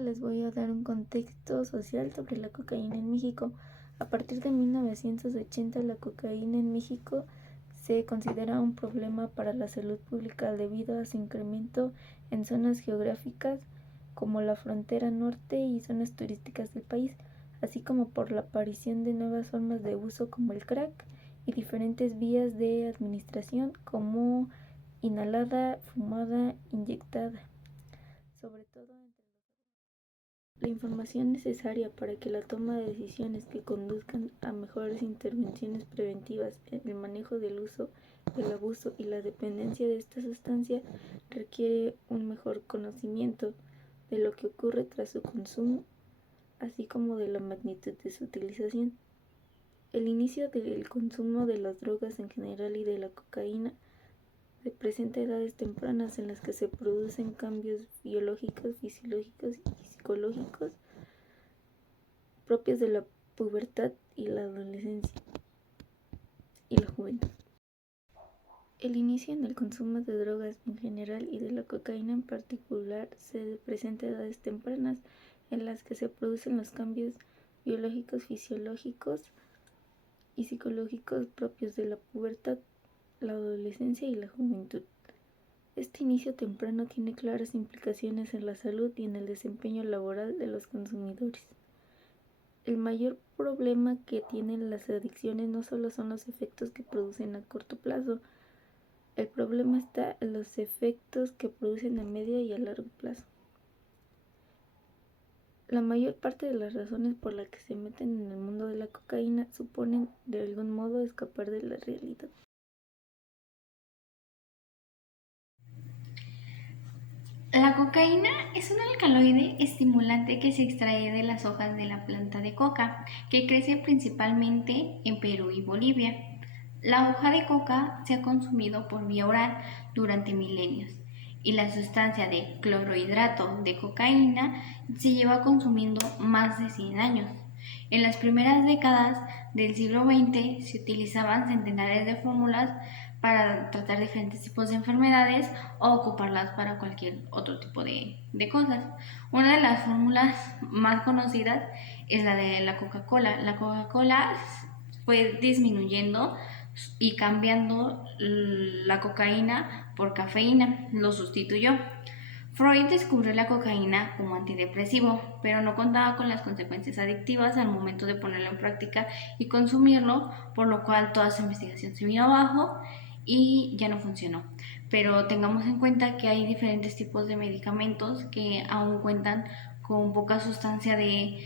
Les voy a dar un contexto social sobre la cocaína en México. A partir de 1980, la cocaína en México se considera un problema para la salud pública debido a su incremento en zonas geográficas como la frontera norte y zonas turísticas del país, así como por la aparición de nuevas formas de uso como el crack y diferentes vías de administración como inhalada, fumada, inyectada, sobre todo entre la información necesaria para que la toma de decisiones que conduzcan a mejores intervenciones preventivas en el manejo del uso, el abuso y la dependencia de esta sustancia requiere un mejor conocimiento de lo que ocurre tras su consumo, así como de la magnitud de su utilización. El inicio del consumo de las drogas en general y de la cocaína se presenta a edades tempranas en las que se producen cambios biológicos, fisiológicos y psicológicos propios de la pubertad y la adolescencia y la juventud. El inicio en el consumo de drogas en general y de la cocaína en particular se presenta a edades tempranas en las que se producen los cambios biológicos, fisiológicos y psicológicos propios de la pubertad, la adolescencia y la juventud. Este inicio temprano tiene claras implicaciones en la salud y en el desempeño laboral de los consumidores. El mayor problema que tienen las adicciones no solo son los efectos que producen a corto plazo, el problema está en los efectos que producen a medio y a largo plazo. La mayor parte de las razones por las que se meten en el mundo de la cocaína suponen de algún modo escapar de la realidad. La cocaína es un alcaloide estimulante que se extrae de las hojas de la planta de coca, que crece principalmente en Perú y Bolivia. La hoja de coca se ha consumido por vía oral durante milenios y la sustancia de clorhidrato de cocaína se lleva consumiendo más de 100 años. En las primeras décadas del siglo XX se utilizaban centenares de fórmulas para tratar diferentes tipos de enfermedades o ocuparlas para cualquier otro tipo de cosas. Una de las fórmulas más conocidas es la de la Coca-Cola. La Coca-Cola fue disminuyendo y cambiando la cocaína por cafeína, lo sustituyó. Freud descubrió la cocaína como antidepresivo, pero no contaba con las consecuencias adictivas al momento de ponerlo en práctica y consumirlo, por lo cual toda su investigación se vino abajo y ya no funcionó. Pero tengamos en cuenta que hay diferentes tipos de medicamentos que aún cuentan con poca sustancia de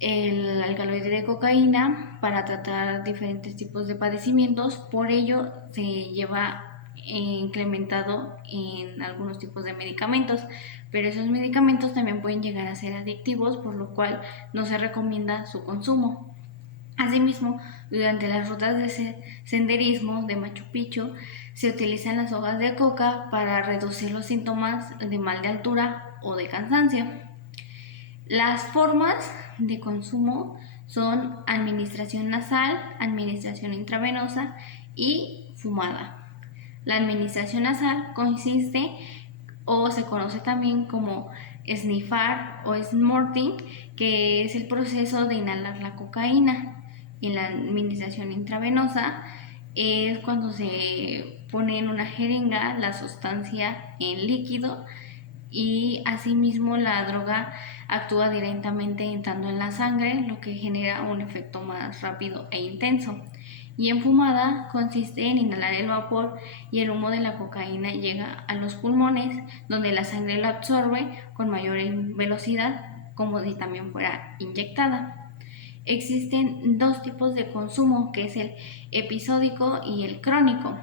el alcaloide de cocaína para tratar diferentes tipos de padecimientos, por ello se lleva incrementado en algunos tipos de medicamentos, pero esos medicamentos también pueden llegar a ser adictivos, por lo cual no se recomienda su consumo. Asimismo, durante las rutas de senderismo de Machu Picchu se utilizan las hojas de coca para reducir los síntomas de mal de altura o de cansancio. Las formas de consumo son administración nasal, administración intravenosa y fumada. La administración nasal consiste o se conoce también como snifar o snorting, que es el proceso de inhalar la cocaína. Y la administración intravenosa es cuando se pone en una jeringa la sustancia en líquido y asimismo la droga actúa directamente entrando en la sangre, lo que genera un efecto más rápido e intenso. Y en fumada consiste en inhalar el vapor y el humo de la cocaína llega a los pulmones, donde la sangre lo absorbe con mayor velocidad, como si también fuera inyectada. Existen dos tipos de consumo, que es el episódico y el crónico.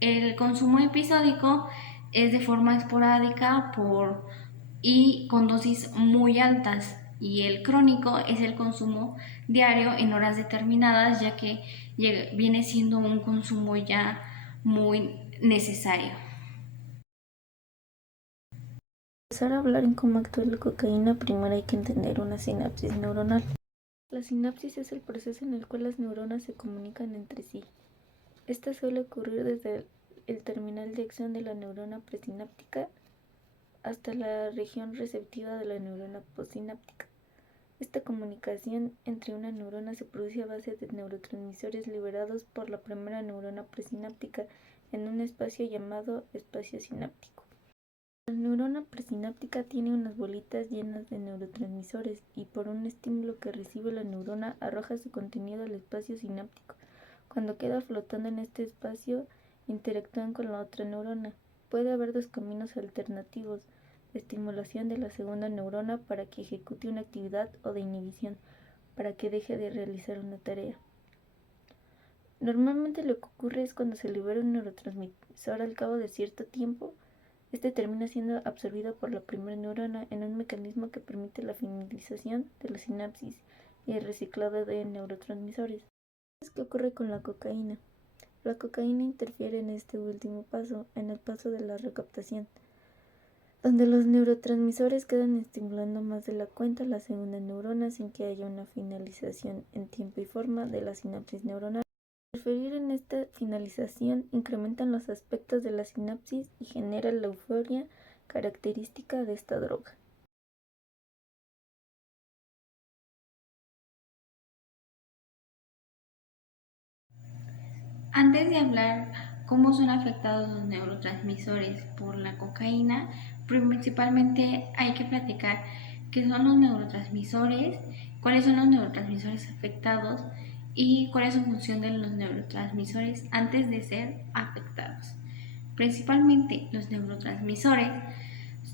El consumo episódico es de forma esporádica y con dosis muy altas, y el crónico es el consumo diario en horas determinadas, ya que viene siendo un consumo ya muy necesario. Para empezar a hablar en cómo actúa la cocaína, primero hay que entender una sinapsis neuronal. La sinapsis es el proceso en el cual las neuronas se comunican entre sí. Esta suele ocurrir desde el terminal de acción de la neurona presináptica hasta la región receptiva de la neurona postsináptica. Esta comunicación entre una neurona se produce a base de neurotransmisores liberados por la primera neurona presináptica en un espacio llamado espacio sináptico. La neurona presináptica tiene unas bolitas llenas de neurotransmisores y por un estímulo que recibe la neurona arroja su contenido al espacio sináptico. Cuando queda flotando en este espacio, interactúan con la otra neurona. Puede haber dos caminos alternativos: de estimulación de la segunda neurona para que ejecute una actividad o de inhibición para que deje de realizar una tarea. Normalmente lo que ocurre es cuando se libera un neurotransmisor al cabo de cierto tiempo, este termina siendo absorbido por la primera neurona en un mecanismo que permite la finalización de la sinapsis y el reciclado de neurotransmisores. ¿Qué ocurre con la cocaína? La cocaína interfiere en este último paso, en el paso de la recaptación, donde los neurotransmisores quedan estimulando más de la cuenta la segunda neurona sin que haya una finalización en tiempo y forma de la sinapsis neuronal. Interferir en esta finalización incrementan los aspectos de la sinapsis y genera la euforia característica de esta droga. Antes de hablar cómo son afectados los neurotransmisores por la cocaína, principalmente hay que platicar qué son los neurotransmisores, cuáles son los neurotransmisores afectados y cuál es su función de los neurotransmisores antes de ser afectados. Principalmente los neurotransmisores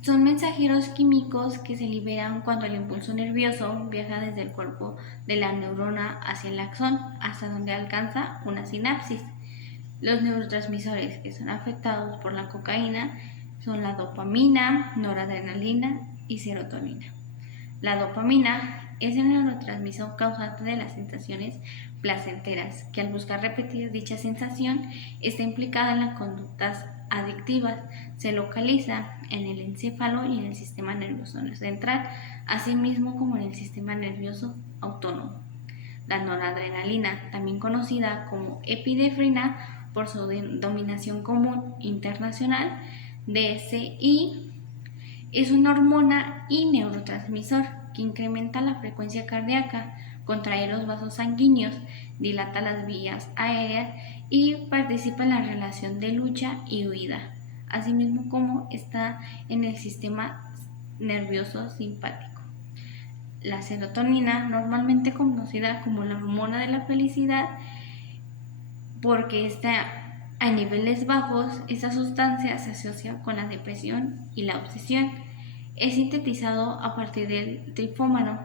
son mensajeros químicos que se liberan cuando el impulso nervioso viaja desde el cuerpo de la neurona hacia el axón, hasta donde alcanza una sinapsis. Los neurotransmisores que son afectados por la cocaína son la dopamina, noradrenalina y serotonina. La dopamina es el neurotransmisor causante de las sensaciones placenteras, que al buscar repetir dicha sensación está implicada en las conductas adictivas. Se localiza en el encéfalo y en el sistema nervioso central, así mismo como en el sistema nervioso autónomo. La noradrenalina, también conocida como epinefrina por su denominación común internacional, DSI, es una hormona y neurotransmisor que incrementa la frecuencia cardíaca, contrae los vasos sanguíneos, dilata las vías aéreas y participa en la relación de lucha y huida, asimismo como está en el sistema nervioso simpático. La serotonina, normalmente conocida como la hormona de la felicidad, porque está a niveles bajos, esta sustancia se asocia con la depresión y la obsesión. Es sintetizado a partir del triptófano,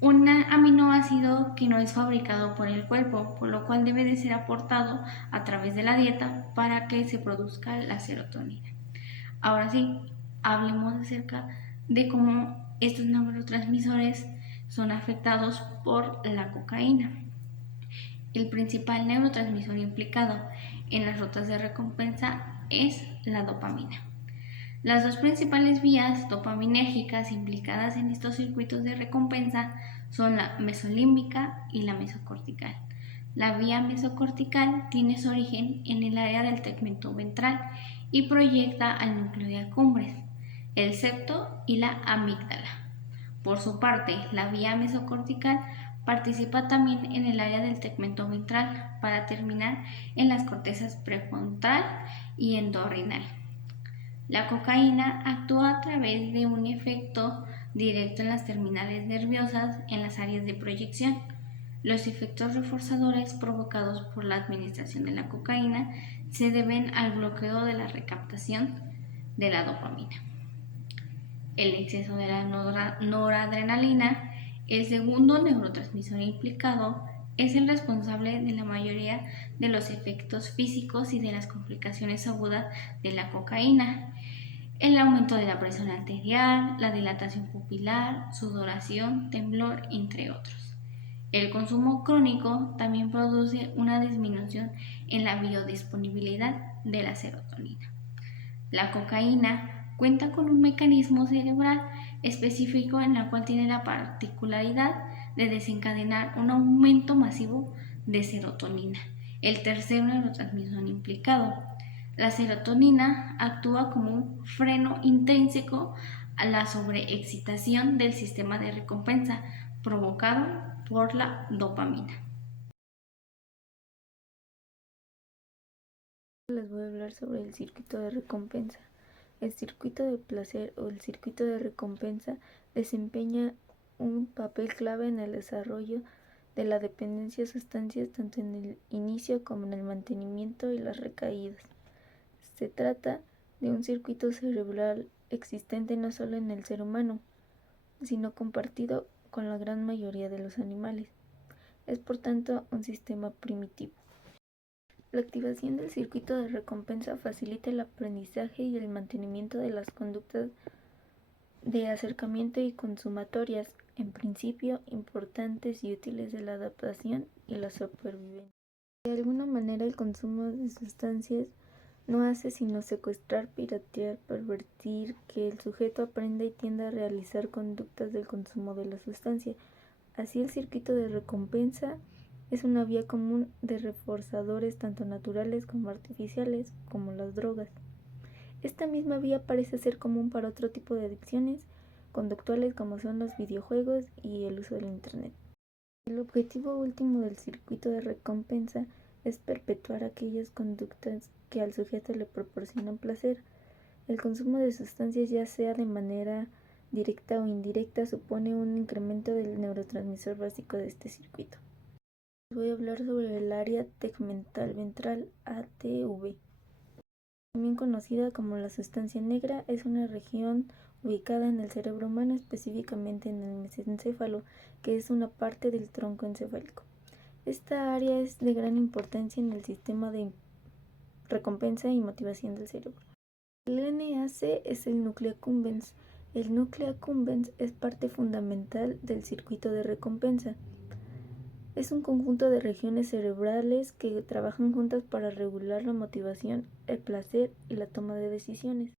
un aminoácido que no es fabricado por el cuerpo, por lo cual debe de ser aportado a través de la dieta para que se produzca la serotonina. Ahora sí, hablemos acerca de cómo estos neurotransmisores son afectados por la cocaína. El principal neurotransmisor implicado en las rutas de recompensa es la dopamina. Las dos principales vías dopaminérgicas implicadas en estos circuitos de recompensa son la mesolímbica y la mesocortical. La vía mesocortical tiene su origen en el área del tegmento ventral y proyecta al núcleo de accumbres, el septo y la amígdala. Por su parte, la vía mesocortical participa también en el área del tegmento ventral para terminar en las cortezas prefrontal y endorrinal. La cocaína actúa a través de un efecto directo en las terminales nerviosas en las áreas de proyección. Los efectos reforzadores provocados por la administración de la cocaína se deben al bloqueo de la recaptación de la dopamina. El exceso de la noradrenalina, el segundo neurotransmisor implicado, es el responsable de la mayoría de los efectos físicos y de las complicaciones agudas de la cocaína. El aumento de la presión arterial, la dilatación pupilar, sudoración, temblor, entre otros. El consumo crónico también produce una disminución en la biodisponibilidad de la serotonina. La cocaína cuenta con un mecanismo cerebral específico en el cual tiene la particularidad de desencadenar un aumento masivo de serotonina, el tercer neurotransmisor implicado. La serotonina actúa como un freno intrínseco a la sobreexcitación del sistema de recompensa provocado por la dopamina. Les voy a hablar sobre el circuito de recompensa. El circuito de placer o el circuito de recompensa desempeña un papel clave en el desarrollo de la dependencia a sustancias tanto en el inicio como en el mantenimiento y las recaídas. Se trata de un circuito cerebral existente no solo en el ser humano, sino compartido con la gran mayoría de los animales. Es por tanto un sistema primitivo. La activación del circuito de recompensa facilita el aprendizaje y el mantenimiento de las conductas de acercamiento y consumatorias, en principio importantes y útiles de la adaptación y la supervivencia. De alguna manera, el consumo de sustancias no hace sino secuestrar, piratear, pervertir que el sujeto aprenda y tienda a realizar conductas del consumo de la sustancia. Así, el circuito de recompensa es una vía común de reforzadores tanto naturales como artificiales, como las drogas. Esta misma vía parece ser común para otro tipo de adicciones conductuales como son los videojuegos y el uso del Internet. El objetivo último del circuito de recompensa es perpetuar aquellas conductas que al sujeto le proporcionan placer. El consumo de sustancias, ya sea de manera directa o indirecta, supone un incremento del neurotransmisor básico de este circuito. Voy a hablar sobre el área tegmental ventral, ATV. También conocida como la sustancia negra, es una región ubicada en el cerebro humano, específicamente en el mesencéfalo, que es una parte del tronco encefálico. Esta área es de gran importancia en el sistema de recompensa y motivación del cerebro. El NAC es el núcleo accumbens. El núcleo accumbens es parte fundamental del circuito de recompensa. Es un conjunto de regiones cerebrales que trabajan juntas para regular la motivación, el placer y la toma de decisiones.